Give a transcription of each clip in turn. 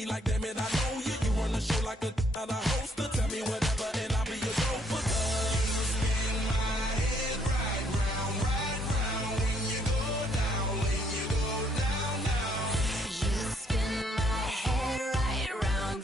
me like, damn it, I know you. You run the show like a hoster. Tell me whatever and I'll be your gopher. You spin my head right round when you go down, when you go down, down. You spin my head right round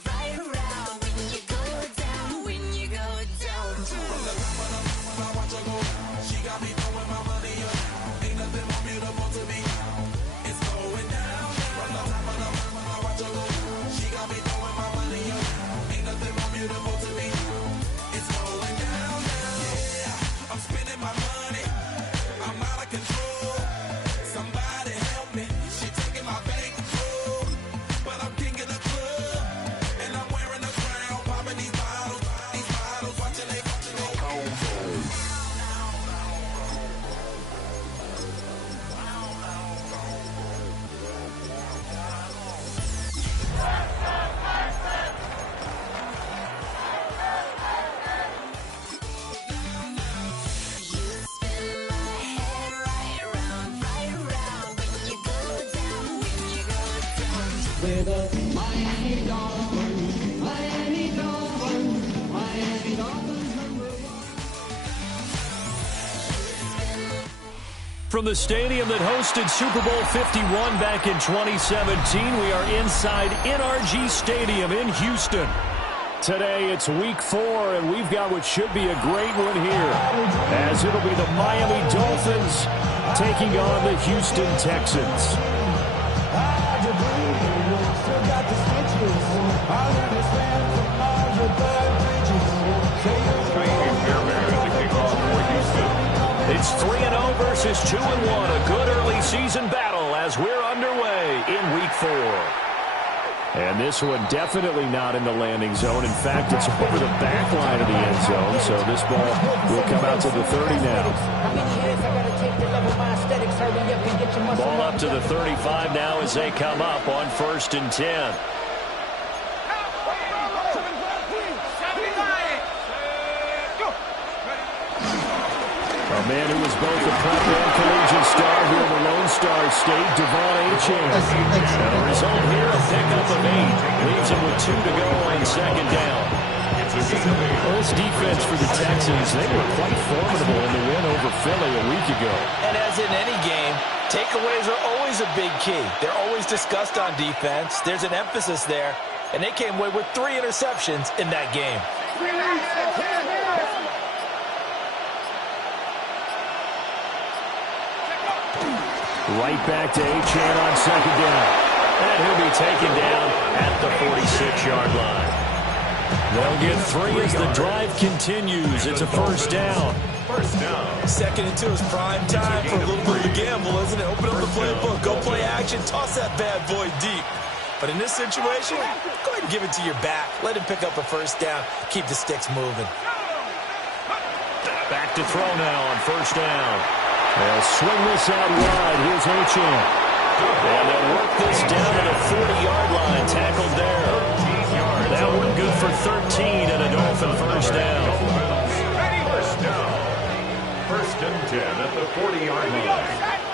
when you go down, when you go down. From the top of the mountain, I watch her go down. She got me throwing my money around. Ain't nothing more beautiful to be found. It's going down. From the top of the mountain, I watch her go down. She got me throwing my money around. Ain't nothing more beautiful to be found. It's going down, down. Yeah, I'm spending my money. I'm out of control. Somebody help me. She taking my bankroll, but I'm king of the club, and I'm wearing a crown. Popping these bottles, watching they go. With the Miami Dolphins, Miami Dolphins, Miami Dolphins #1. From the stadium that hosted Super Bowl 51 back in 2017, we are inside NRG Stadium in Houston. Today it's week 4, and we've got what should be a great one here, as it'll be the Miami Dolphins taking on the Houston Texans. It's 3-0 versus 2-1, a good early season battle as we're underway in week 4. And this one definitely not in the landing zone. In fact, it's over the back line of the end zone, so this ball will come out to the 30 now. Ball up to the 35 now as they come up on 1st and 10. A man who was both a prep and collegiate star here in the Lone Star State, Ncaa. And the result here, a pickup of 8. Leaves him with 2 to go on 2nd down. Well, this defense for the Texans, they were quite formidable in the win over Philly a week ago. And as in any game, takeaways are always a big key. They're always discussed on defense. There's an emphasis there. And they came away with 3 interceptions in that game. Right back to Ncaa on 2nd down. And he'll be taken down at the 46-yard line. They'll get 3 as the drive continues. It's a 1st down. 2nd and 2 is prime time for a little bit of a gamble, isn't it? Open up the playbook, go play action, toss that bad boy deep. But in this situation, go ahead and give it to your back. Let him pick up a 1st down. Keep the sticks moving. Back to throw now on 1st down. They'll swing this out wide. Here's Ncaa. And they'll work this down to the 40-yard line. Tackled there. That one good for 13 and a Dolphin 1st down. 1st and 10 at the 40-yard line.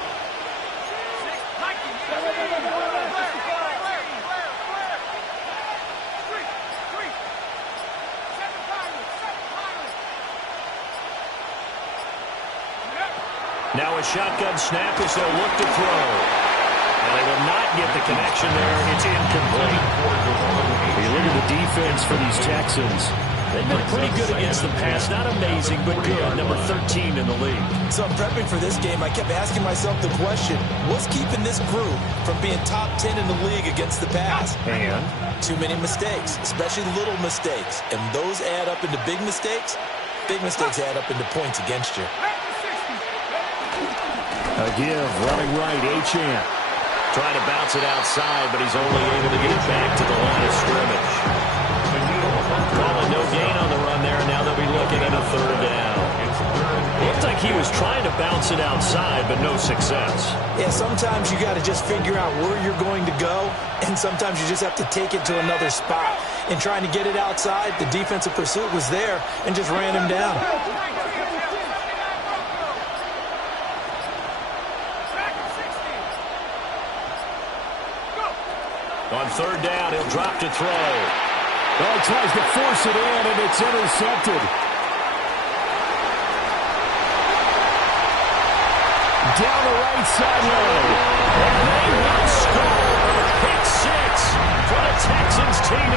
Now a shotgun snap as they'll look to throw. And they will not get the connection there. It's incomplete. You look at the defense for these Texans. They've been pretty good against the pass. Not amazing, but good. Number 13 in the league. So I'm prepping for this game. I kept asking myself the question, what's keeping this group from being top 10 in the league against the pass? And? Too many mistakes, especially little mistakes. And those add up into big mistakes. Big mistakes add up into points against you. A give, running right, Ncaa. Trying to bounce it outside, but he's only able to get it back to the line of scrimmage. Calling no gain on the run there, and now they'll be looking at a 3rd down. Looked like he was trying to bounce it outside, but no success. Yeah, sometimes you got to just figure out where you're going to go, and sometimes you just have to take it to another spot. In trying to get it outside, the defensive pursuit was there and just ran him down. On third down, he'll drop to throw. Oh, he tries to force it in, and it's intercepted. Down the right sideline. And they will score. Pick six for the Texans TD.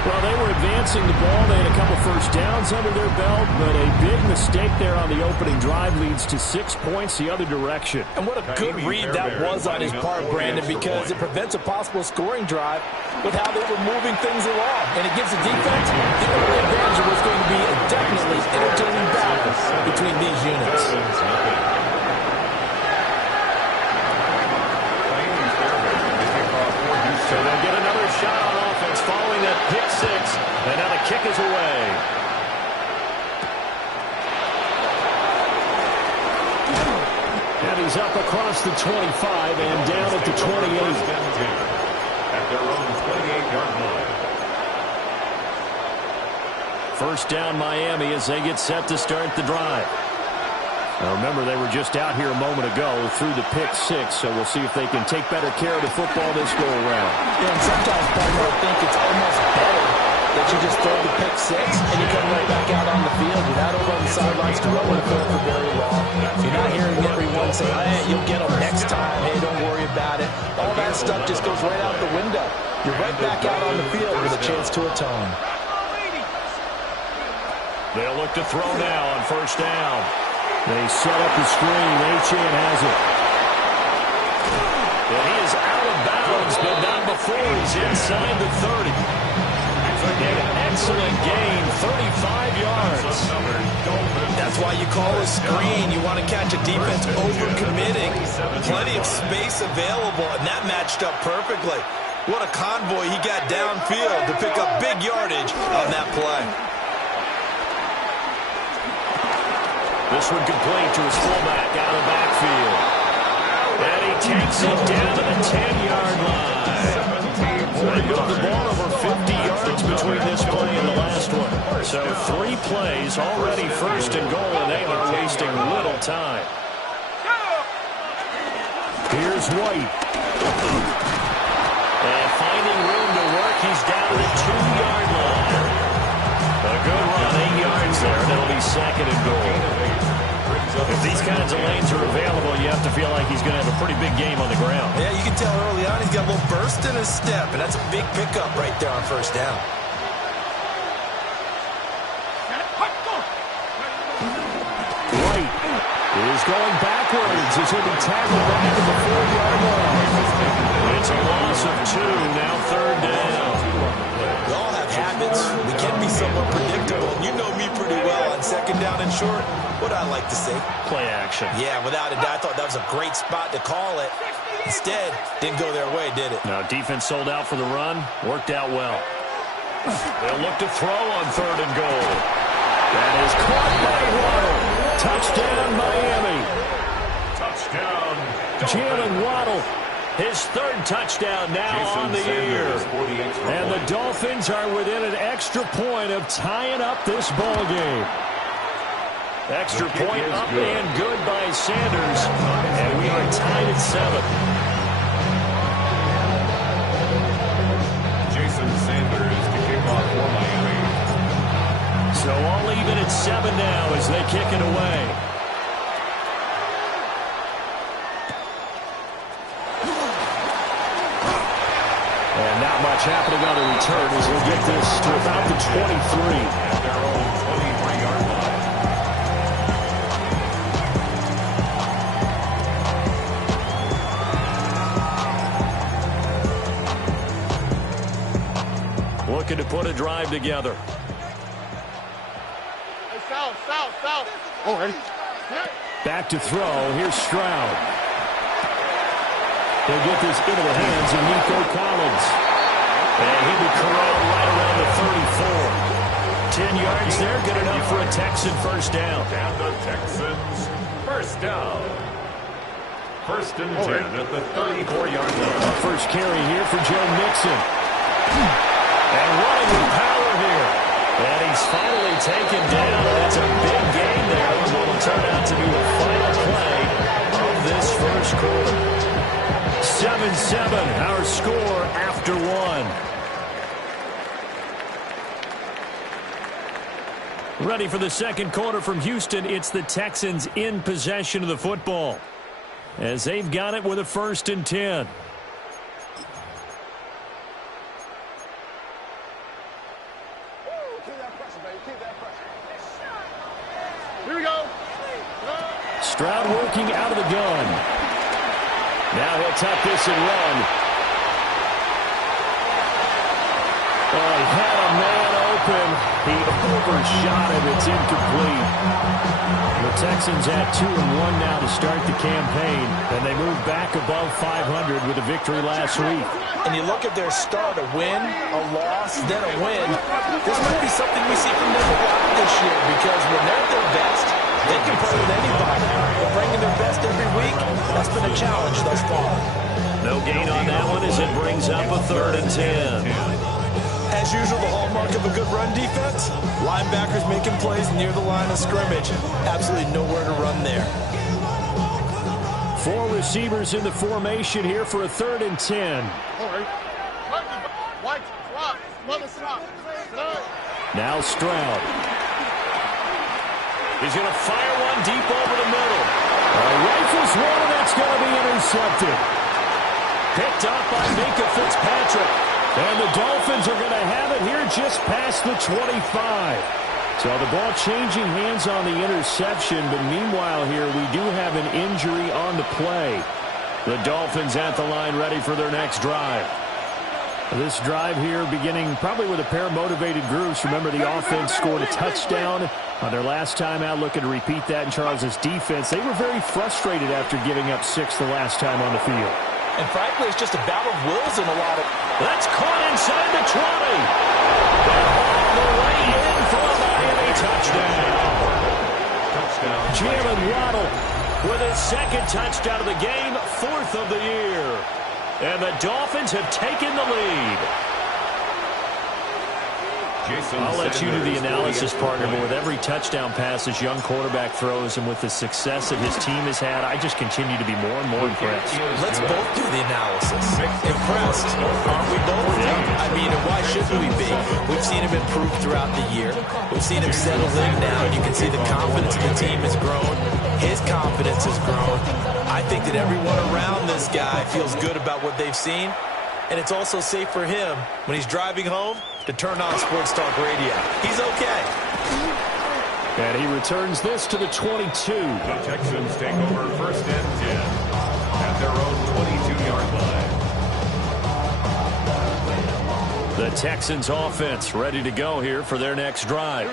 Well, they were advancing the ball. They had a couple first downs under their belt, but a big mistake there on the opening drive leads to 6 points the other direction. And what a good read that was on his part, Brandon, because it prevents a possible scoring drive with how they were moving things along. And it gives the defense the early advantage of what's going to be a definitely entertaining battle between these units. So they'll get another shot on offense following that pick six, and now the kick is away. And he's up across the 25 and down at the 28. At their own 28-yard line. First down Miami as they get set to start the drive. Now remember, they were just out here a moment ago through the pick six, so we'll see if they can take better care of the football this go-around. Yeah, and sometimes, partner, I think it's almost better that you just throw the pick six and you come right back out on the field. You're not over on the sidelines dwelling the field for very long. You're not hearing everyone say, hey, you'll get them next time. Hey, don't worry about it. All that stuff just goes right out the window. You're right back out on the field with a chance to atone. They'll look to throw now on first down. They set up the screen. Ncaa has it. And he is out of bounds, but not before he's inside the 30. An excellent gain, 35 yards. That's why you call a screen. You want to catch a defense overcommitting. Plenty of space available, and that matched up perfectly. What a convoy he got downfield to pick up big yardage on that play. This one complete to his fullback out of the backfield. And he takes it down to the 10-yard line. They moved the ball over 50 yards between this play and the last one. So 3 plays, already first and goal, and they are wasting little time. Here's White. And finding room to work, he's down to the 2-yard line. A good run, 8 yards there, and it'll be second and goal. If these kinds of lanes are available, you have to feel like he's going to have a pretty big game on the ground. Yeah, you can tell early on he's got a little burst in his step, and that's a big pickup right there on first down. White is going backwards as he'll be tackled back at the 4-yard line. It's a loss of 2, now third down. We all have habits. We can be somewhat predictable, and you know me pretty well on second down and short. What I like to say? Play action. Yeah, without a doubt, I thought that was a great spot to call it. Instead, didn't go their way, did it? Now, defense sold out for the run. Worked out well. They'll look to throw on third and goal. That is caught by Waddle. Touchdown, Miami. Touchdown. Jalen Waddle. His third touchdown now on the year. And the Dolphins are within an extra point of tying up this ball game. Extra point up and good by Sanders. And we are tied at 7. Jason Sanders to kick off for Miami. So all even at 7 now as they kick it away. And not much happening on the return as we'll get this to about the 23. At their own 23-yard line. Looking to put a drive together. Hey, South. Oh, ready? Back to throw. Here's Stroud. They'll get this into the hands of Nico Collins. And he'll be corralled right around the 34. 10 yards there, good enough for a Texan first down. And the Texans first down. First and 10 at the 34-yard line. First carry here for Joe Mixon. And running with power here. And he's finally taken down. That's a big gain there. What will turn out to be the final play of this first quarter. 7-7, our score after one. Ready for the second quarter from Houston. It's the Texans in possession of the football as they've got it with a 1st and 10. Here we go. Stroud working out of the gun. Now he'll tuck this and run. Oh, he had a man open. He overshot him. It's incomplete. The Texans at 2-1 now to start the campaign, and they move back above 500 with a victory last week. And you look at their start, a win, a loss, then a win. This might be something we see from them a lot this year, because when they're at their best, they can play with anybody. They're bringing their best every week. That's been a challenge thus far. No gain on that one as it brings up a 3rd and 10. As usual, the hallmark of a good run defense, linebackers making plays near the line of scrimmage. Absolutely nowhere to run there. 4 receivers in the formation here for a 3rd and 10. Now Stroud. He's going to fire one deep over the middle. Rifles one, and that's going to be intercepted. Picked up by Ncaa Fitzpatrick. And the Dolphins are going to have it here just past the 25. So the ball changing hands on the interception, but meanwhile here we do have an injury on the play. The Dolphins at the line ready for their next drive. This drive here beginning probably with a pair of motivated groups. Remember, the offense scored a touchdown on their last time out. Looking to repeat that in Charles's defense. They were very frustrated after giving up 6 the last time on the field. And frankly, it's just a battle of wills in a lot of... That's caught inside the 20. That all the way in for a Miami touchdown. Jalen Waddle with his 2nd touchdown of the game, 4th of the year. And the Dolphins have taken the lead. I'll let you do the analysis, partner, but with every touchdown pass this young quarterback throws and with the success that his team has had, I just continue to be more and more impressed. Let's both do the analysis. Impressed. Aren't we both? Yeah. I mean, and why shouldn't we be? We've seen him improve throughout the year. We've seen him settle in now, and you can see the confidence of the team has grown. His confidence has grown. I think that everyone around this guy feels good about what they've seen, and it's also safe for him when he's driving home to turn on Sports Talk Radio. He's okay. And he returns this to the 22. The Texans take over 1st and 10 at their own 22-yard line. The Texans offense ready to go here for their next drive.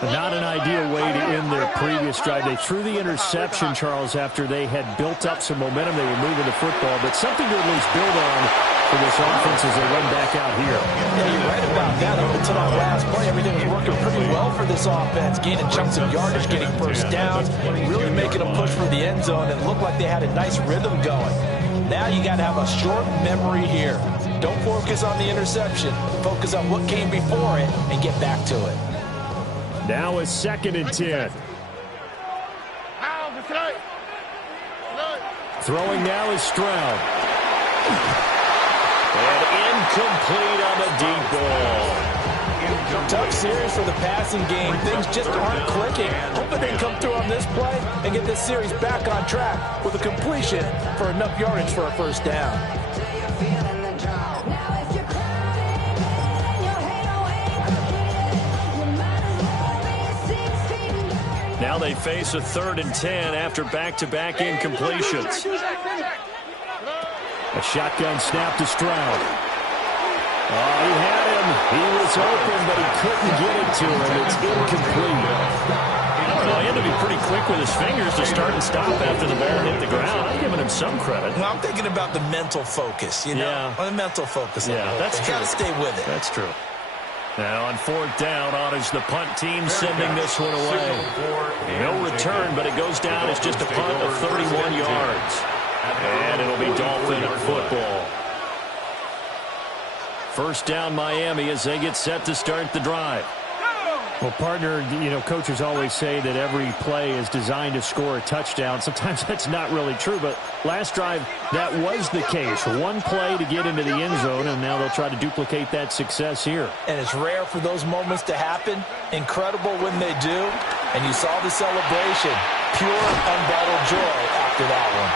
Not an ideal way to end their previous drive. They threw the interception, Charles, after they had built up some momentum. They were moving the football, but something to at least build on for this offense as they run back out here. Yeah, you're right about that. Up until that last play, everything was working pretty well for this offense, gaining chunks of yardage, getting first downs, really making a push for the end zone, and looked like they had a nice rhythm going. Now you got to have a short memory here. Don't focus on the interception. Focus on what came before it and get back to it. Now a 2nd and 10. Throwing now is Stroud. And incomplete on the deep ball. Tough series for the passing game. Things just aren't clicking. Hoping they can come through on this play and get this series back on track with a completion for enough yardage for a first down. Now they face a 3rd and 10 after back-to-back incompletions. A shotgun snap to Stroud. Oh, he had him. He was open, but he couldn't get it to him. It's incomplete. I don't know. He had to be pretty quick with his fingers to start and stop after the ball hit the ground. I'm giving him some credit. Well, I'm thinking about the mental focus, you know? Yeah. The mental focus. Yeah, that's true. Got to stay with it. That's true. Now on 4th down, on is the punt team sending this one away. No return, but it goes down as just a punt of 31 yards. And it'll be Dolphin football. First down Miami as they get set to start the drive. Well, partner, coaches always say that every play is designed to score a touchdown. Sometimes that's not really true, but last drive, that was the case. One play to get into the end zone, and now they'll try to duplicate that success here. And it's rare for those moments to happen. Incredible when they do. And you saw the celebration. Pure, unbridled joy after that one.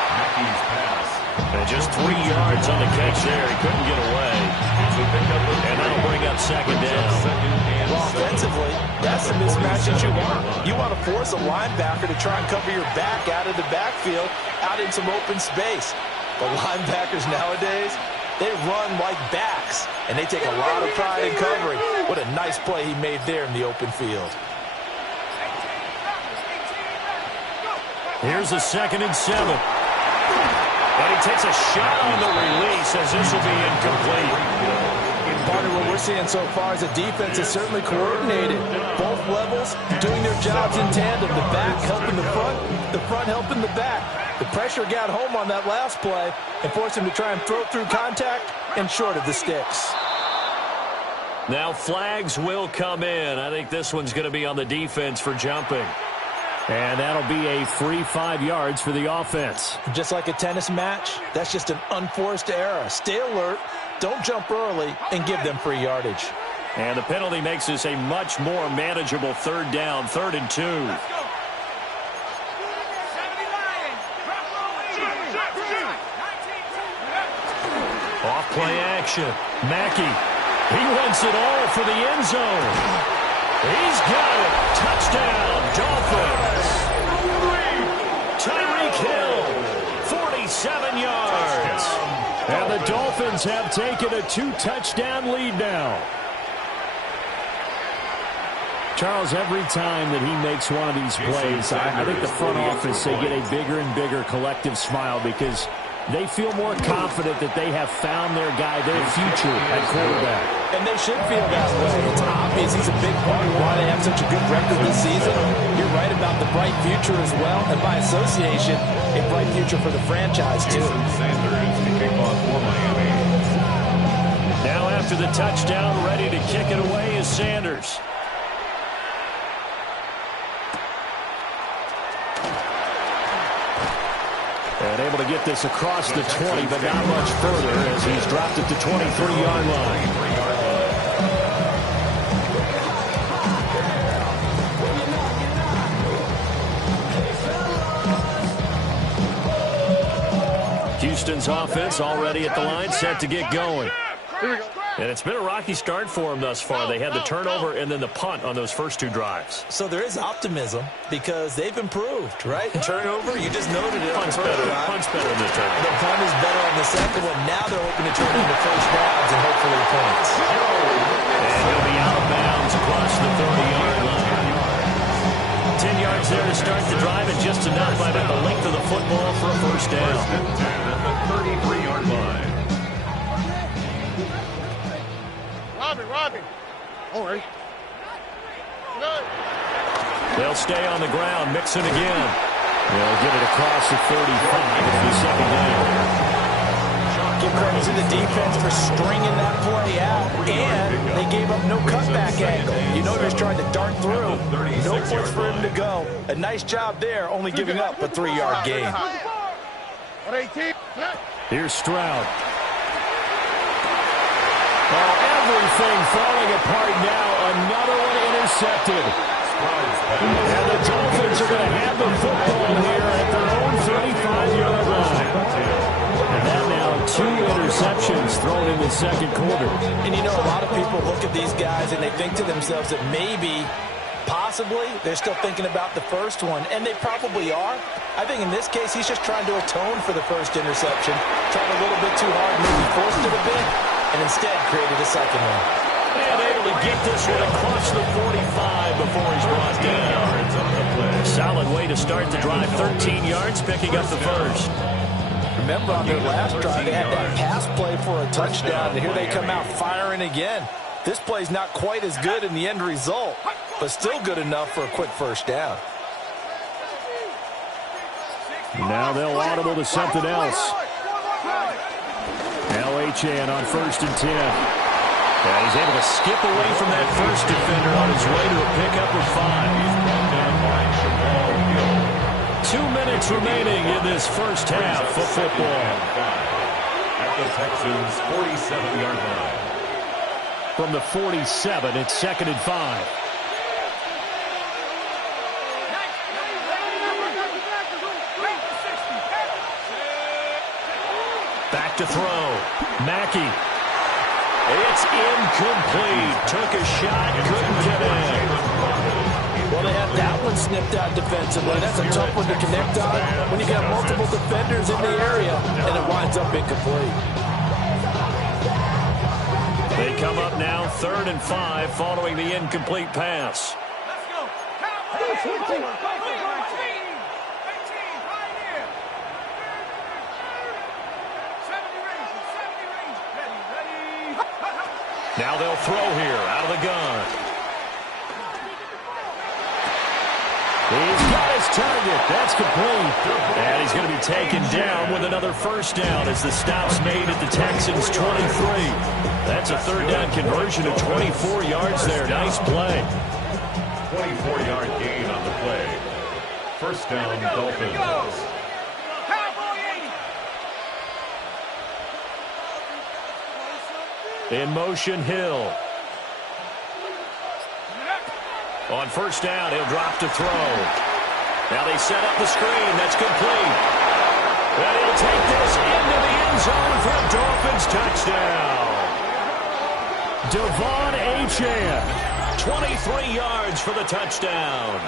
And just 3 yards on the catch there. He couldn't get away. And that'll bring up second down. Well, offensively, that's the mismatch that you want. You want to force a linebacker to try and cover your back out of the backfield, out in some open space. But linebackers nowadays, they run like backs, and they take a lot of pride in covering. What a nice play he made there in the open field. Here's a 2nd and 7. And he takes a shot on the release as this will be incomplete. Part of what we're seeing so far is the defense is certainly coordinated. Both levels doing their jobs in tandem. The back helping the front helping the back. The pressure got home on that last play and forced him to try and throw through contact and short of the sticks. Now flags will come in. I think this one's going to be on the defense for jumping. And that'll be a free 5 yards for the offense. Just like a tennis match, that's just an unforced error. Stay alert, don't jump early, and give them free yardage. And the penalty makes this a much more manageable 3rd down, 3rd and 2. Off play action. Mackey. He wants it all for the end zone. He's got it. Touchdown, Dolphins. Tyreek Hill, 47 yards. And the Dolphins have taken a 2-touchdown lead now. Charles, every time that he makes one of these plays, I think the front office, they get a bigger and bigger collective smile because they feel more confident that they have found their guy, their future at quarterback. And they should feel that way. It's obvious he's a big part of why they have such a good record this season. You're right about the bright future as well, and by association, a bright future for the franchise, too. Now after the touchdown, ready to kick it away is Sanders. And able to get this across the 20, but not much further as he's dropped it to 23-yard line. Houston's offense already at the line, set to get going. And it's been a rocky start for them thus far. They had the turnover and then the punt on those first 2 drives. So there is optimism because they've improved, right? Turnover, you just noted it. Punt's better than the turnover. The punt is better on the second one. Now they're hoping to turn into first downs and hopefully points. And he'll be out of bounds across the 30-yard line. 10 yards there to start the drive and just enough by about the length of the football for a first down. First and 10 at the 33-yard line. Robbie. All right. They'll stay on the ground, mixing again. They'll get it across the 35. It'll be second down. Give credit to the defense for stringing that play out, and they gave up no cutback angle. You know they're trying to dart through. No place for him to go. A nice job there, only giving up a 3-yard gain. Here's Stroud. Everything falling apart now. Another one intercepted. And the Dolphins are going to have the football here at their own 35-yard line. And that now 2 interceptions thrown in the second quarter. And you know, a lot of people look at these guys and they think to themselves that maybe, possibly, they're still thinking about the first one. And they probably are. I think in this case, he's just trying to atone for the first interception. Tried a little bit too hard, maybe forced it a bit, and instead created a second one. And able to get this one across the 45 before he's brought down. Solid way to start the drive. 13 yards, picking up the first. Remember on their last drive, they had that pass play for a touchdown, and here they come out firing again. This play's not quite as good in the end result, but still good enough for a quick first down. Now they'll audible to something else. Now Ncaa on 1st and 10. And he's able to skip away from that first defender on his way to a pickup of 5. 2 minutes remaining in this first half of football. At the Texans' 47-yard line. From the 47, it's 2nd and 5. Back to throw. Mackey. It's incomplete. Took a shot, couldn't get in. Well, they had that one snipped out defensively. That's a tough one to connect on when you got multiple defenders in the area, and it winds up incomplete. They come up now 3rd and 5 following the incomplete pass. Let's go. Now they'll throw here out of the gun. He's got his target. That's complete. And he's going to be taken down with another first down as the stop's made at the Texans' 23. That's a 3rd down conversion of 24 yards there. Nice play. 24-yard gain on the play. First down, Dolphins. In motion, Hill. On first down, he'll drop to throw. Now they set up the screen. That's complete. And he'll take this into the end zone for a Dolphins touchdown. Ncaa, 23 yards for the touchdown.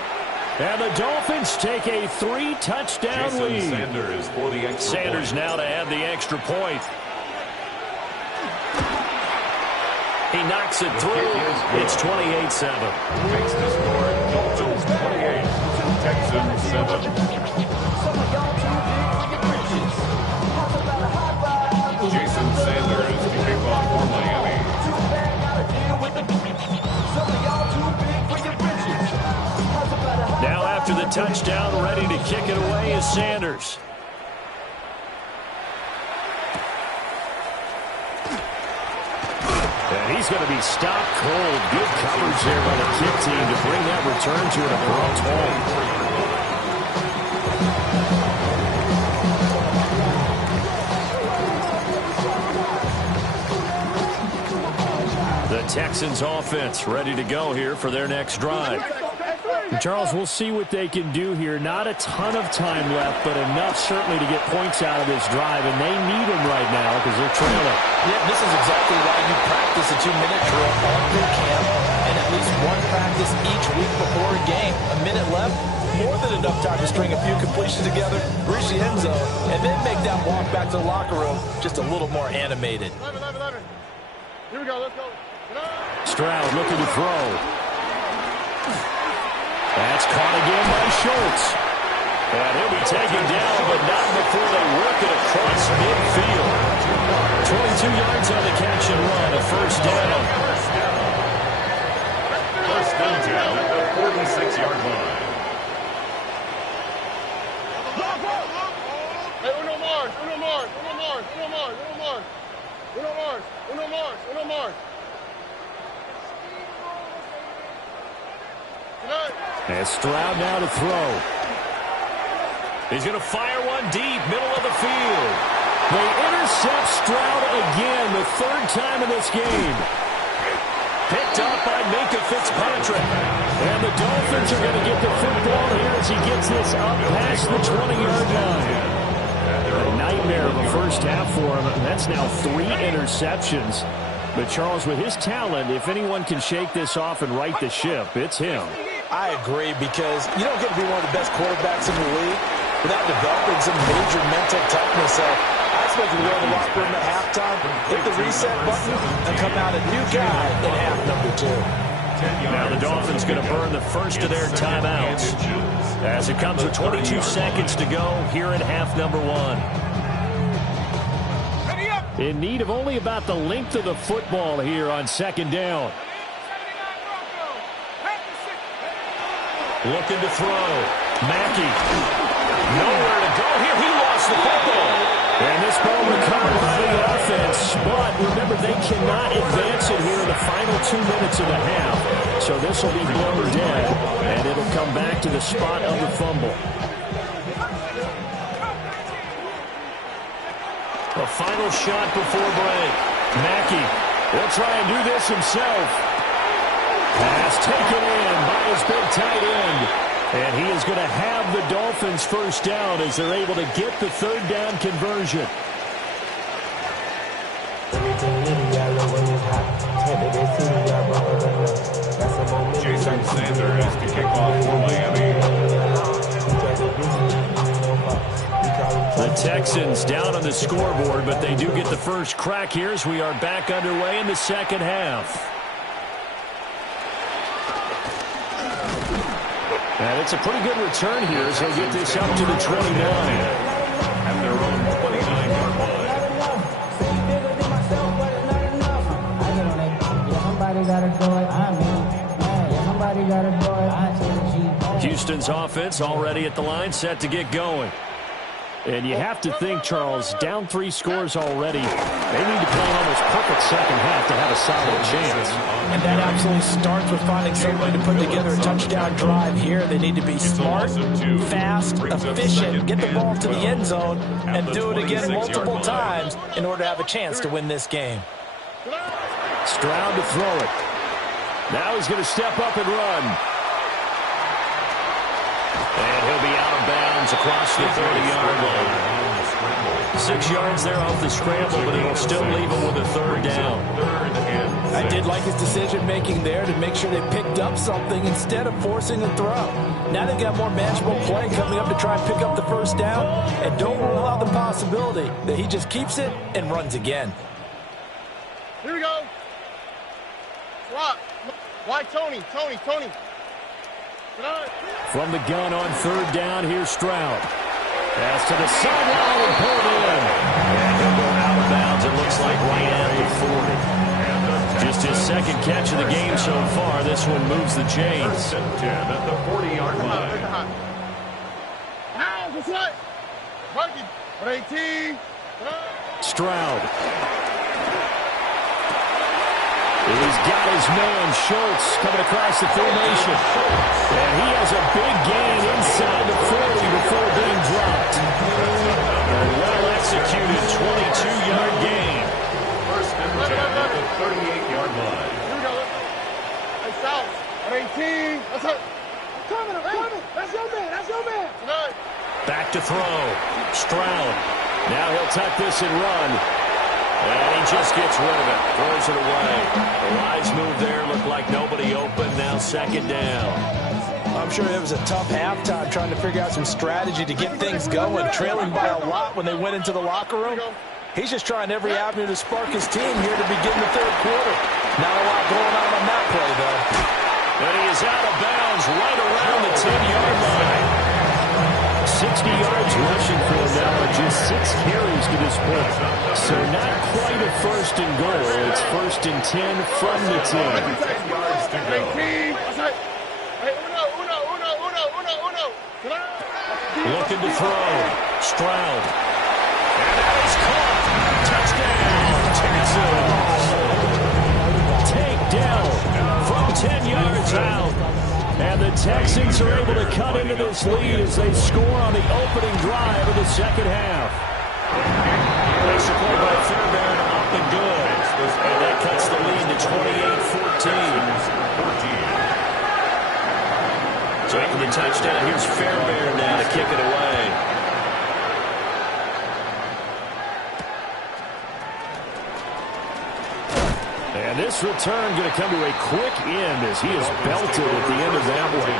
And the Dolphins take a 3-touchdown lead. Sanders for the extra Sanders point. now to add the extra point. He knocks it through. It's 28-7. Makes the score Dolphins 28, Texans 7. Jason Sanders to kick off for Miami. Now after the touchdown, ready to kick it away is Sanders. And he's going to be stopped cold. Good coverage there by the kick team to bring that return to an abrupt halt. The Texans offense ready to go here for their next drive. And Charles, we'll see what they can do here. Not a ton of time left, but enough certainly to get points out of this drive, and they need them right now because they're trailing. Yeah, this is exactly why you practice a 2-minute drill all through camp and at least one practice each week before a game. A minute left, more than enough time to string a few completions together, reach the end zone, and then make that walk back to the locker room just a little more animated. 11. Here we go, let's go. Stroud looking to throw. That's caught again by Schultz. And he'll be taken down, but not before they work it across midfield. 22 yards on the catch and run, a first down. First and 10 at the 46-yard line. Hey, Uno Mars. And Stroud now to throw. He's going to fire one deep, middle of the field. They intercept Stroud again, the 3rd time in this game. Picked up by Ncaa Fitzpatrick. And the Dolphins are going to get the football here as he gets this up past the 20-yard line. A nightmare of a first half for him. That's now 3 interceptions. But Charles, with his talent, if anyone can shake this off and right the ship, it's him. I agree, because you don't get to be one of the best quarterbacks in the league without developing some major mental toughness. So I expect you to go in the locker room at halftime, hit the reset button, and come out a new guy in half number 2. Now the Dolphins going to burn the first of their timeouts as it comes with 22 seconds to go here at half number 1. In need of only about the length of the football here on 2nd down. Looking to throw. Mackey. Nowhere to go here. He lost the football. And this ball recovered by the offense. But remember, they cannot advance it here in the 2 minutes of the half. So this will be blown dead, and it'll come back to the spot of the fumble. A final shot before break. Mackey will try and do this himself. Pass taken in by his big tight end. And he is going to have the Dolphins first down as they're able to get the third down conversion. Jason Sanders to kick off for Miami. The Texans down on the scoreboard, but they do get the first crack here as we are back underway in the second half. And it's a pretty good return here as they get this up to the 29. At their own 29-yard line. Houston's offense already at the line, set to get going. And you have to think, Charles, down 3 scores already. They need to play an almost perfect second half to have a solid chance. And that absolutely starts with finding some way to put together a touchdown drive here. They need to be smart, fast, efficient, get the ball to the end zone, and do it again multiple times in order to have a chance to win this game. Stroud to throw it. Now he's going to step up and run. And he'll be out of bounds across the 30-yard line. 6 yards there off the scramble, but it'll still leave him with a third down. I did like his decision-making there to make sure they picked up something instead of forcing a throw. Now they've got more manageable play coming up to try and pick up the first down, and don't rule out the possibility that he just keeps it and runs again. Here we go. Swap. Why Tony? From the gun on third down, here's Stroud. Pass to the sideline and pulled in. And he'll go out of bounds, it looks like right at the 40. Just his second catch of the game so far. This one moves the chains. 10 at the 40-yard line. Now, what's that? Marky, 18. Stroud. He's got his man, Schultz, coming across the formation. And he has a big gain inside the 40 before being dropped. A well-executed 22-yard gain. First and 10 at the 38-yard line. Here we go. Hey, South, 18. That's it. Coming. That's your man. Tonight. Back to throw. Stroud. Now he'll tuck this and run. And he just gets rid of it. Throws it away. The wise move there. Looked like nobody open. Now second down. I'm sure it was a tough halftime trying to figure out some strategy to get things going, trailing by a lot when they went into the locker room. He's just trying every avenue to spark his team here to begin the third quarter. Not a lot going on that play, though. And he is out of bounds right around the 10-yard line. 60 yards rushing for him now on just 6 carries to this point. So not quite a first and goal. It's first and 10 from the 10. 10 yards to go. Looking to throw. Stroud. And that is caught. Touchdown. Texans. Take down from 10 yards out. And the Texans are able to cut into this lead as they score on the opening drive of the second half. Nice play by Fairbairn, up and good. And that cuts the lead to 28-14. Taking the touchdown, here's Fairbairn now to kick it away. And this return going to come to a quick end as he is belted at the end of that one.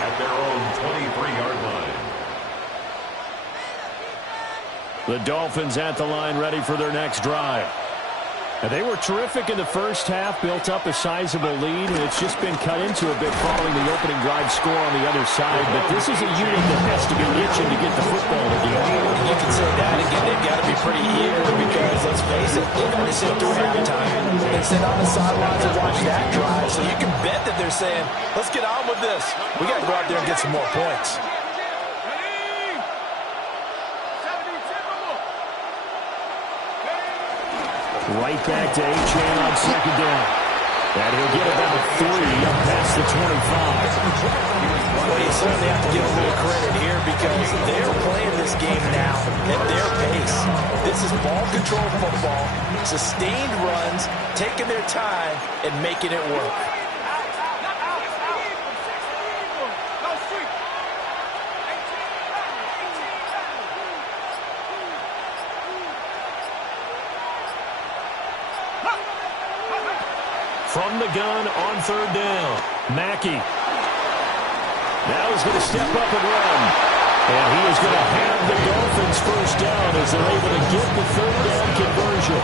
At their own 23-yard line. The Dolphins at the line ready for their next drive. And they were terrific in the first half, built up a sizable lead, and it's just been cut into a bit following the opening drive score on the other side. But this is a unit that has to be itching to get the football again. You can say that again. They've got to be pretty eager because, let's face it, they've had to sit through halftime and sit on the sidelines and watch that drive. So you can bet that they're saying, let's get on with this. We got to go out there and get some more points. Right back to Ncaa on second down. And he'll get about 3 up past the 25. Well, you certainly have to give a little credit here because they're playing this game now at their pace. This is ball control football, sustained runs, taking their time, and making it work. From the gun on 3rd down, Mackey. Now he's going to step up and run. And he is going to have the Dolphins first down as they're able to get the 3rd down conversion.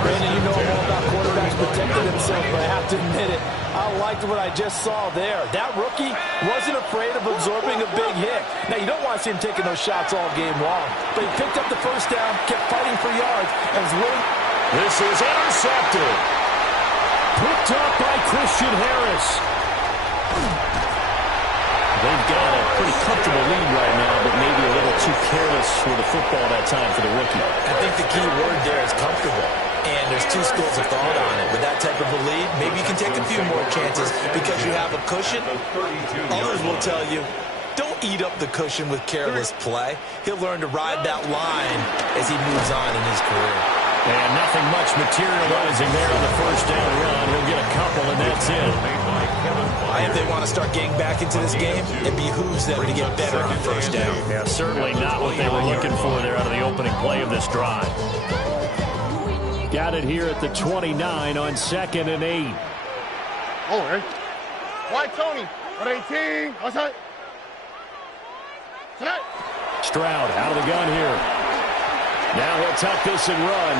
Brandon, you know all about quarterbacks protecting themselves, but I have to admit it. I liked what I just saw there. That rookie wasn't afraid of absorbing a big hit. Now, you don't want to see him taking those shots all game long. But he picked up the first down, kept fighting for yards, and was willing. This is intercepted. Picked up by Christian Harris. They've got a pretty comfortable lead right now, but maybe a little too careless with the football that time for the rookie. I think the key word there is comfortable. And there's two schools of thought on it. With that type of a lead, maybe you can take a few more chances because you have a cushion. Others will tell you, don't eat up the cushion with careless play. He'll learn to ride that line as he moves on in his career. And nothing much materializing there on the first down run. He'll get a couple, and that's it. If they want to start getting back into this game, it behooves them to get better on first down. Yeah, certainly not what they were looking for there out of the opening play of this drive. Got it here at the 29 on 2nd and 8. Oh, right. White Tony. 18. Outside. Stroud out of the gun here. Now he'll tuck this and run.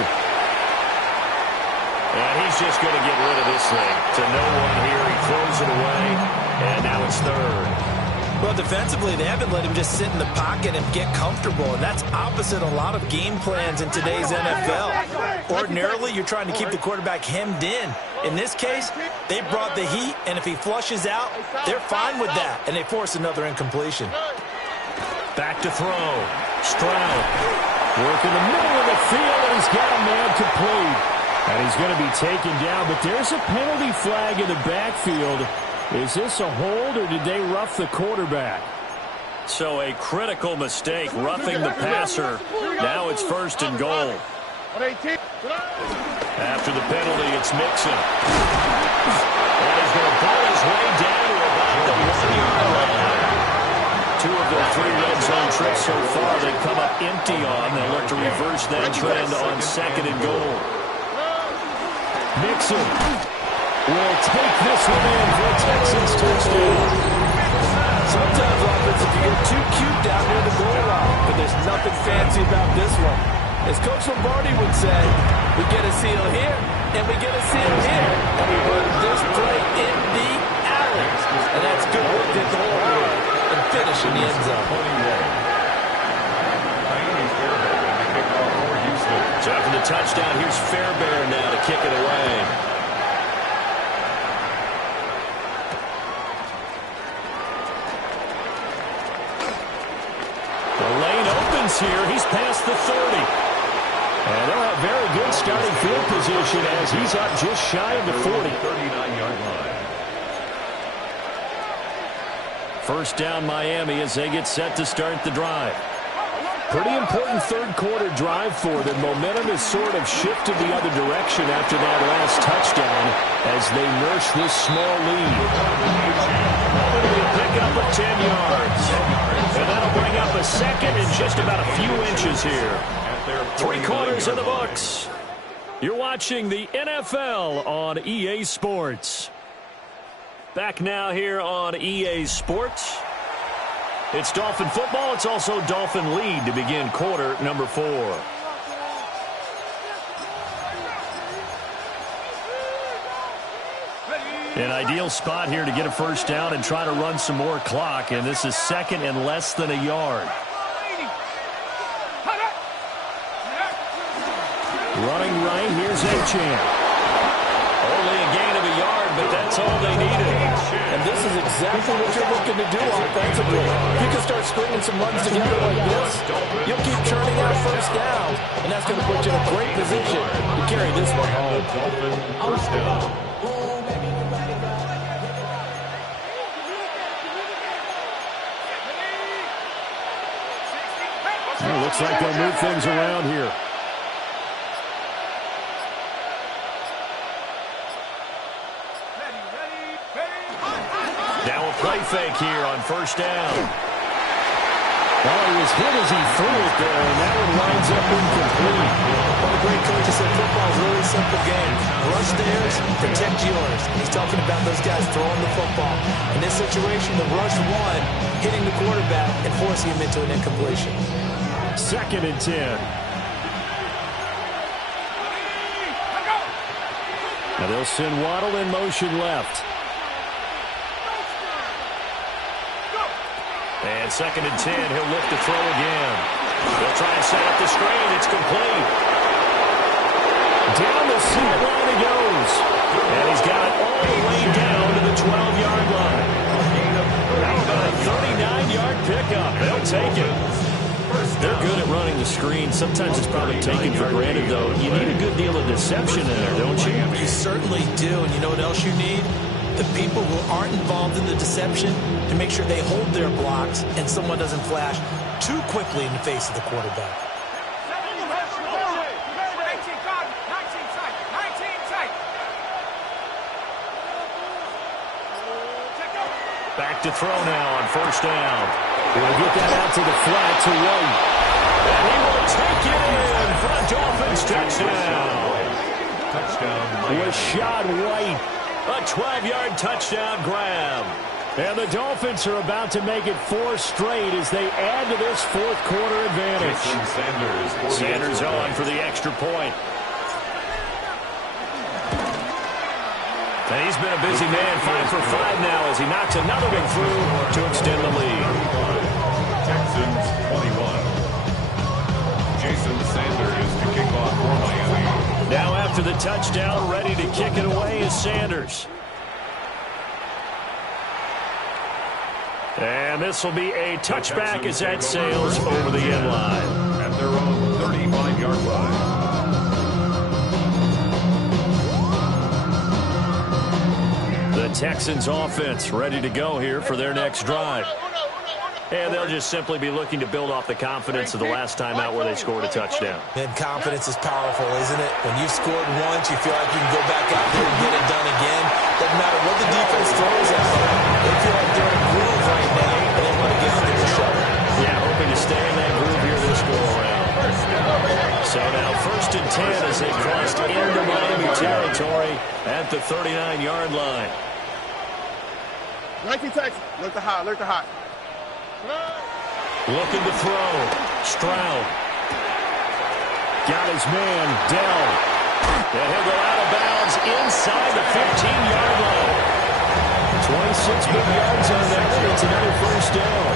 And he's just going to get rid of this thing to no one here. He throws it away, and now it's 3rd. Well, defensively, they haven't let him just sit in the pocket and get comfortable, and that's opposite a lot of game plans in today's NFL. Ordinarily, you're trying to keep the quarterback hemmed in. In this case, they brought the heat, and if he flushes out, they're fine with that, and they force another incompletion. Back to throw. Stroud. Work in the middle of the field, and he's got a man complete. And he's going to be taken down, but there's a penalty flag in the backfield. Is this a hold, or did they rough the quarterback? So a critical mistake, roughing the passer. Now it's 1st and goal. After the penalty, it's Mixon. And he's going to pull his way down to about the 1-yard line. 2 of their 3 red zone trips so far they've come up empty on. They'll look to reverse that trend on 2nd and goal. Mixon will take this one in for a Texans touchdown. Sometimes, offense, if you get too cute down near the goal line, but there's nothing fancy about this one. As Coach Lombardi would say, we get a seal here, and we get a seal here, and we put this play in the alley. And that's good work at the hole and finish in the end zone. So after the touchdown, here's Fairbairn now to kick it away. The lane opens here. He's past the 30. And they'll have very good starting field position as he's up just shy of the 40. 39-yard line. First down Miami as they get set to start the drive. Pretty important 3rd quarter drive for them. Momentum has sort of shifted the other direction after that last touchdown as they nurse this small lead. It'll be a pickup of 10 yards. And that'll bring up a 2nd and just about a few inches here. 3 quarters in the books. You're watching the NFL on EA Sports. Back now here on EA Sports. It's Dolphin football. It's also Dolphin lead to begin quarter number 4. An ideal spot here to get a first down and try to run some more clock. And this is 2nd and less than a yard. Running right, here's Ncaa. Only a gain of a yard, but that's all they needed. And this is exactly what you're looking to do offensively. If you can start stringing some runs together like this, you'll keep churning out first downs, and that's going to put you in a great position to carry this one home. Dolphin first down. It looks like they'll move things around here. Now a play fake here on first down. Oh, he was hit as he threw it there, and that one winds up incomplete. What a great coach. He said football is a really simple game. Rush theirs, protect yours. He's talking about those guys throwing the football. In this situation, the rush one, hitting the quarterback and forcing him into an incompletion. 2nd and 10. Now they'll send Waddle in motion left. And 2nd and 10, he'll look to throw again. They'll try and set up the screen. It's complete. Down the sideline he goes. And he's got it all the way down to the 12-yard line. How about a 39-yard pickup? They'll take it. They're good at running the screen. Sometimes it's probably taken for granted, though. You need a good deal of deception in there, don't you? You certainly do. And you know what else you need? The people who aren't involved in the deception to make sure they hold their blocks and someone doesn't flash too quickly in the face of the quarterback. Back to throw now on first down. He'll get that out to the flat to White. And he will take it in for a Dolphins touchdown. Rashad White. A 12-yard touchdown grab. And the Dolphins are about to make it 4 straight as they add to this fourth quarter advantage. Sanders on for the extra point. And he's been a busy man, 5 for 5 now as he knocks another one through to extend the lead. Texans 21. Jason Sanders to kick off for Miami. Now after the touchdown, ready to kick it away is Sanders. And this will be a touchback as that sails over the end line. At their own 35-yard line. The Texans offense ready to go here for their next drive. And they'll just simply be looking to build off the confidence of the last time out where they scored a touchdown. And confidence is powerful, isn't it? When you've scored once, you feel like you can go back out there and get it done again. Doesn't matter what the defense throws at them. They feel like they're in a groove right now, and they want to get out there and show it. Yeah, hoping to stay in that groove here this go-around. So now 1st and 10 as they crossed into Miami territory at the 39-yard line. 19 Texas. Look to hot. Look to hot. Looking to throw. Stroud. Got his man, Dell. And he'll go out of bounds inside the 15-yard line. 26 big yards on that one. It's another first down.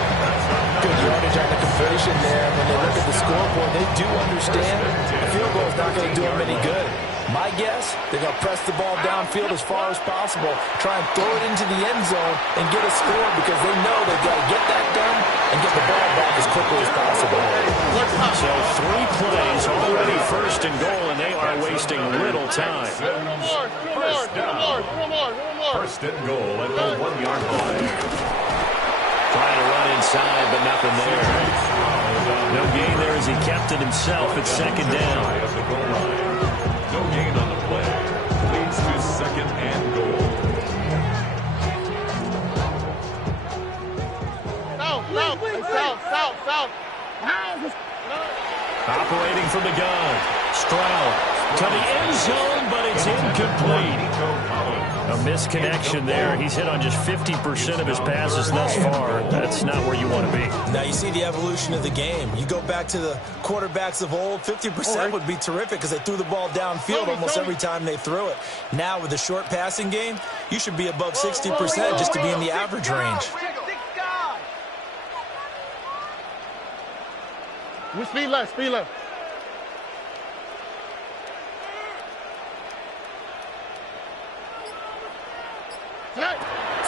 Good yardage on the conversion there. When they look at the scoreboard, they do understand a field goal is not going to do them any good. My guess, they're going to press the ball downfield as far as possible, try and throw it into the end zone and get a score because they know they've got to get that done and get the ball back as quickly as possible. So 3 plays, already 1st and goal, and they are wasting little time. First down. First and goal at the 1-yard line. Trying to run inside, but nothing there. No gain there as he kept it himself at 2nd down. No gain on the play. Leads to 2nd and goal. South. Operating from the gun. Stroud to the end zone, but it's incomplete. A misconnection there. He's hit on just 50% of his passes thus far. That's not where you want to be. Now you see the evolution of the game. You go back to the quarterbacks of old, 50% would be terrific because they threw the ball downfield almost every time they threw it. Now with the short passing game, you should be above 60% just to be in the average range. Speed left.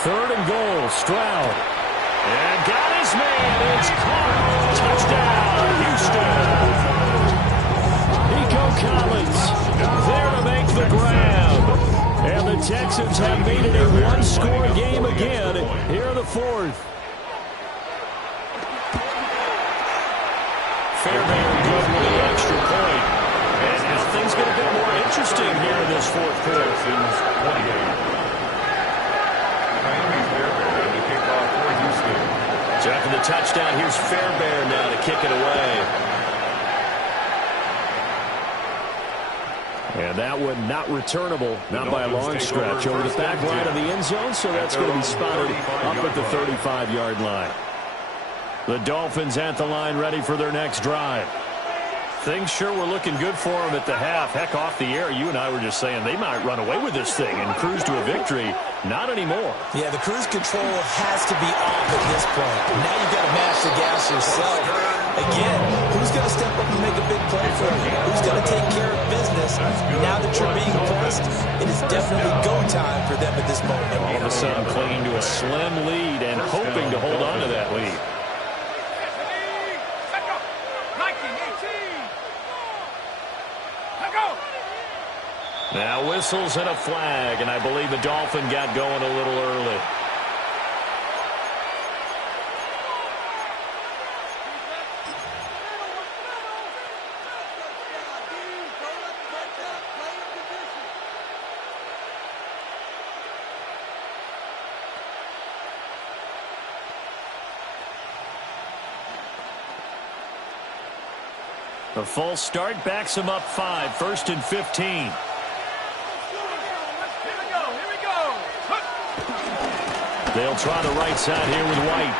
3rd and goal, Stroud. And got his man. It's caught. Touchdown, Houston. Nico Collins there to make the grab. And the Texans have made it a one-score game again here in the fourth. Fairbairn good with the extra point. And now things get a bit more interesting here in this fourth quarter. Texans 28. Miami Fairbairn to kick off for Houston. So after the touchdown, here's Fairbairn now to kick it away. And that one not returnable, not by a long stretch. Over the back line of the end zone, so that's going to be spotted up at the 35-yard line. The Dolphins at the line ready for their next drive. Things sure were looking good for them at the half. Heck, off the air, you and I were just saying they might run away with this thing and cruise to a victory. Not anymore. Yeah, the cruise control has to be off at this point. Now you've got to match the gas yourself. Again, who's going to step up and make a big play for you? Who's going to take care of business now that you're being pressed? It is definitely go time for them at this moment. All of a sudden clinging to a slim lead and hoping to hold on to that lead. Now whistles and a flag, and I believe the Dolphin got going a little early. The false start backs him up 5, 1st and 15. They'll try the right side here with White.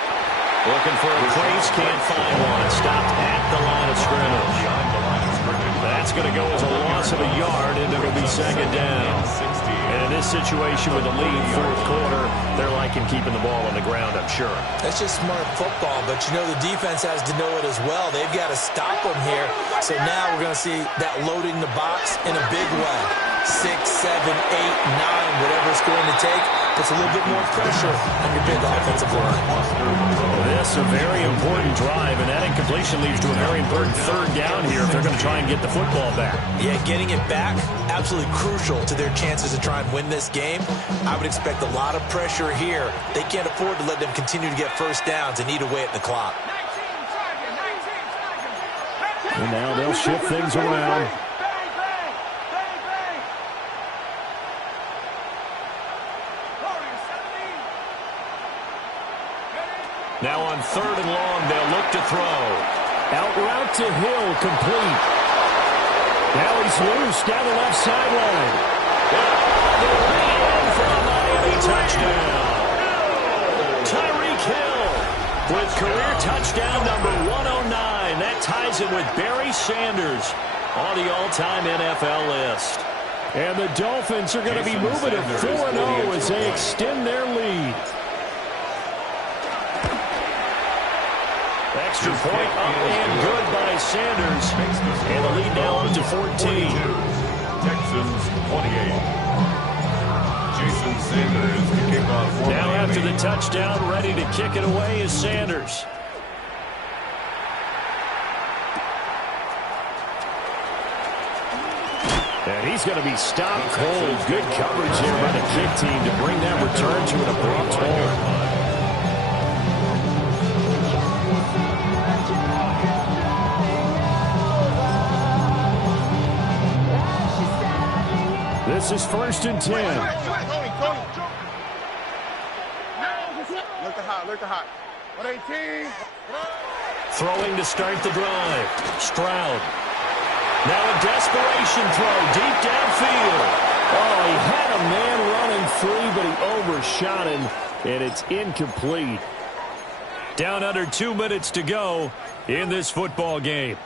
Looking for a brace, can't find one. Stopped at the line of scrimmage. That's going to go as a loss of a yard, and it'll be second down. And in this situation with a lead, fourth quarter, they're liking keeping the ball on the ground, I'm sure. That's just smart football, but you know the defense has to know it as well. They've got to stop them here. So now we're going to see that loading the box in a big way. 6, 7, 8, 9, whatever it's going to take, puts a little bit more pressure on your big offensive line. This a very important drive, and that incompletion leads to a very important third down here if they're going to try and get the football back. Yeah, getting it back, absolutely crucial to their chances to try and win this game. I would expect a lot of pressure here. They can't afford to let them continue to get first downs and eat away at the clock. And now they'll shift things around. Now on 3rd and long, they'll look to throw. Out route to Hill, complete. Now he's loose down the left sideline. The way in for a Miami touchdown. Tyreek Hill with career touchdown number 109. That ties him with Barry Sanders on the all-time NFL list. And the Dolphins are going to be moving to 4-0 as they extend their lead. Extra point up and good by Sanders. And the lead now up to 14. Texans 28. Jason Sanders to kick off for Now Miami. after the touchdown, ready to kick it away is Sanders. And he's going to be stopped cold. Good coverage here by the kick team to bring that return to an abrupt halt. This is 1st and 10. Tony. Look to hot. 118. Throwing to start the drive. Stroud. Now a desperation throw deep downfield. Oh, he had a man running free, but he overshot him, and it's incomplete. Down under 2 minutes to go in this football game.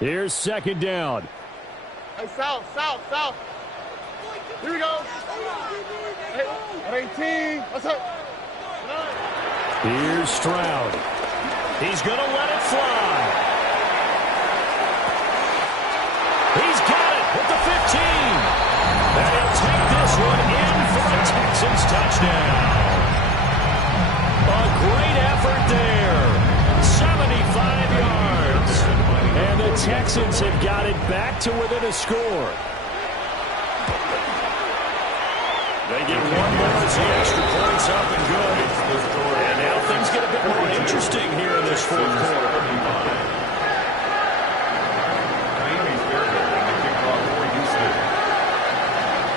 Here's second down. Hey, south. Here we go. Hey, 118. What's up? Here's Stroud. He's going to let it fly. He's got it at the 15. And he'll take this one in for a Texans touchdown. A great effort there. 75 yards. And the Texans have got it back to within a score. They get one more as the extra point's up and good. And now things get a bit more interesting here in this fourth quarter.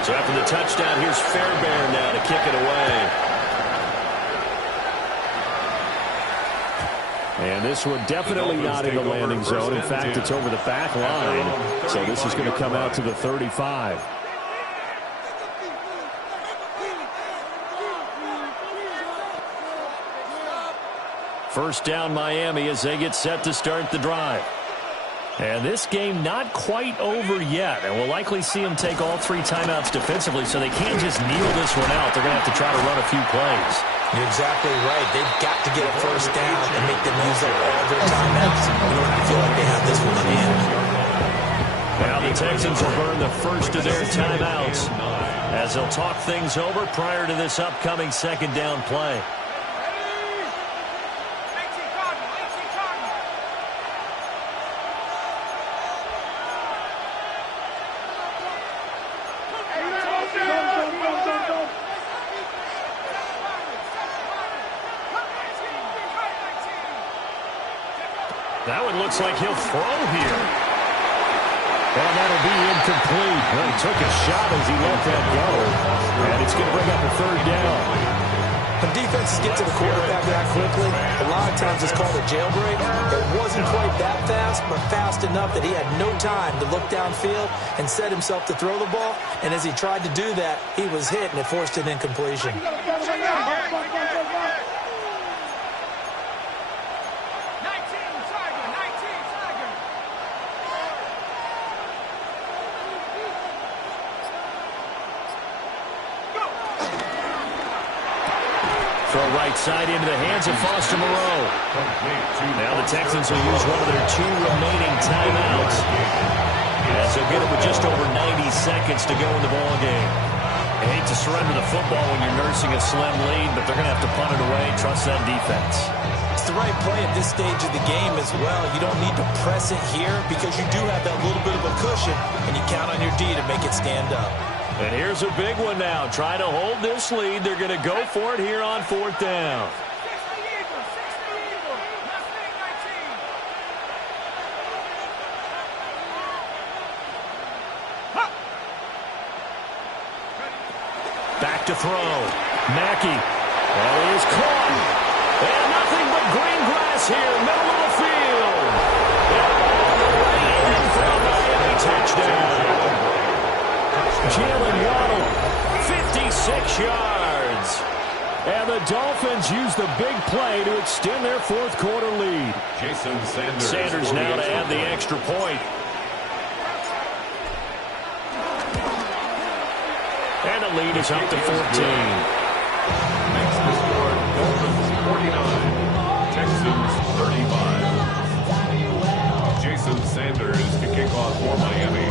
So after the touchdown, here's Fairbairn now to kick it away. And this one definitely not in the landing zone. In fact, it's over the back line. So this is going to come out to the 35. First down Miami as they get set to start the drive. And this game not quite over yet. And we'll likely see them take all three timeouts defensively, so they can't just kneel this one out. They're going to have to try to run a few plays. You're exactly right. They've got to get a first down and make them use up all their timeouts in order to feel like they have this one in hand. Now the Texans will burn the first of their timeouts as they'll talk things over prior to this upcoming second down play. That one looks like he'll throw here. And that'll be incomplete. Well, he took a shot as he let that go. And it's going to bring up a third down. When defenses get to the quarterback that quickly, a lot of times it's called a jailbreak. It wasn't quite that fast, but fast enough that he had no time to look downfield and set himself to throw the ball. And as he tried to do that, he was hit, and it forced an incompletion. Throw right side into the hands of Foster Moreau. Now the Texans will use one of their two remaining timeouts, as they'll get it with just over 90 seconds to go in the ball game. I hate to surrender the football when you're nursing a slim lead, but they're going to have to punt it away. Trust that defense. It's the right play at this stage of the game as well. You don't need to press it here because you do have that little bit of a cushion, and you count on your D to make it stand up. And here's a big one now. Trying to hold this lead. They're going to go for it here on fourth down. Back to throw. Mackey. Well, he is caught. And nothing but green grass here, middle of the field. And all the way in for a Miami touchdown. Jalen Waddle, 56 yards. And the Dolphins use the big play to extend their fourth quarter lead. Jason Sanders now to add the extra point. And the lead is up to 14. Makes the score Dolphins 49, Texans 35. Jason Sanders to kick off for Miami.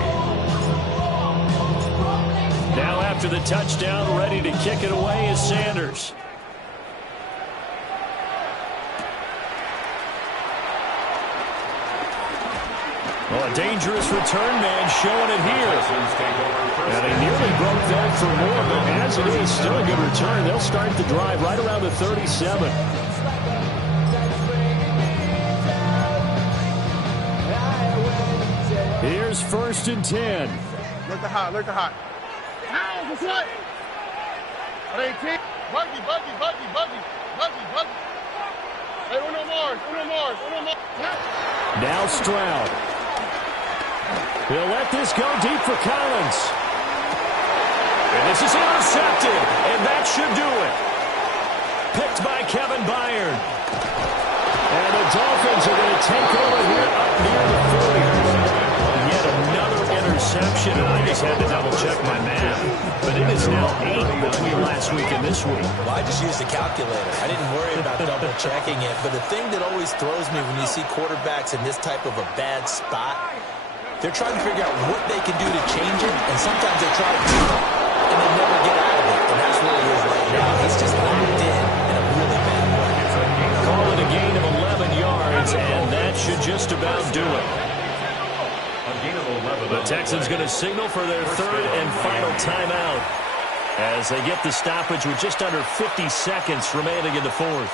Now after the touchdown, ready to kick it away is Sanders. Well, a dangerous return man showing it here. And he nearly broke that for more, but as it is, still a good return. They'll start the drive right around the 37. Here's first and 10. Look the hot, look the hot. Now, what's what? 18. Buggy. Hey, uno more. Now Stroud. He'll let this go deep for Collins. And this is intercepted, and that should do it. Picked by Kevin Byard. And the Dolphins are going to take over here up near the 40. Yet another interception, and I just had to double-check my math. But it is now 8 between last week and this week. Well, I just used a calculator. I didn't worry about double-checking it. But the thing that always throws me when you see quarterbacks in this type of a bad spot, they're trying to figure out what they can do to change it, and sometimes they try to do it, and they never get out of it. And that's where he is right now. He's just locked in a really bad way. Call it a gain of 11 yards, and that should just about do it. The Texans going to signal for their third and final timeout. As they get the stoppage with just under 50 seconds remaining in the fourth.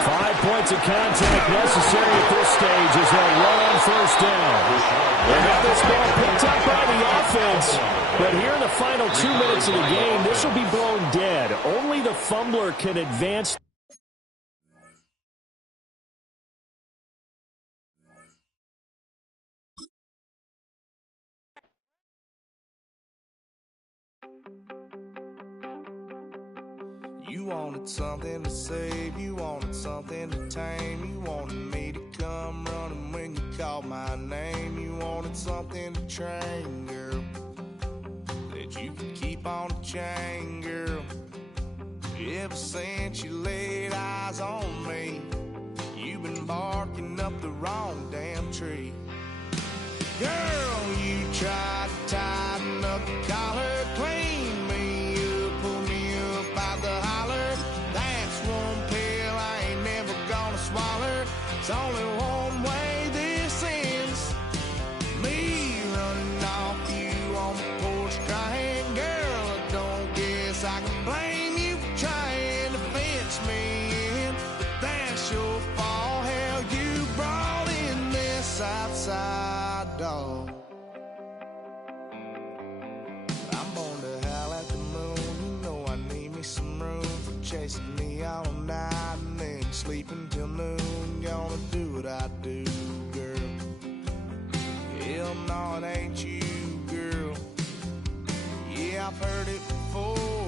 5 points of contact necessary at this stage as they'll run on first down. They got this ball picked up by the offense, but here in the final 2 minutes of the game, this will be blown dead. Only the fumbler can advance. You wanted something to save, you wanted something to tame. You wanted me to come running when you called my name. You wanted something to train, girl, that you could keep on the chain, girl. Ever since you laid eyes on me, you've been barking up the wrong damn tree. Girl, you tried to tighten up the collar, clean me up, pull me up out the holler. That's one pill I ain't never gonna swallow. It's only one way this ends. Me running off you on the porch crying. Girl, I don't guess I can blame you for trying to fence me in, but that's your fault. Hell, you brought in this outside dog. I'm born to howl at the moon. You know I need me some room for chasing me all night and then sleeping till noon. Gonna do what I do, girl. Hell no, it ain't you, girl. Yeah, I've heard it before.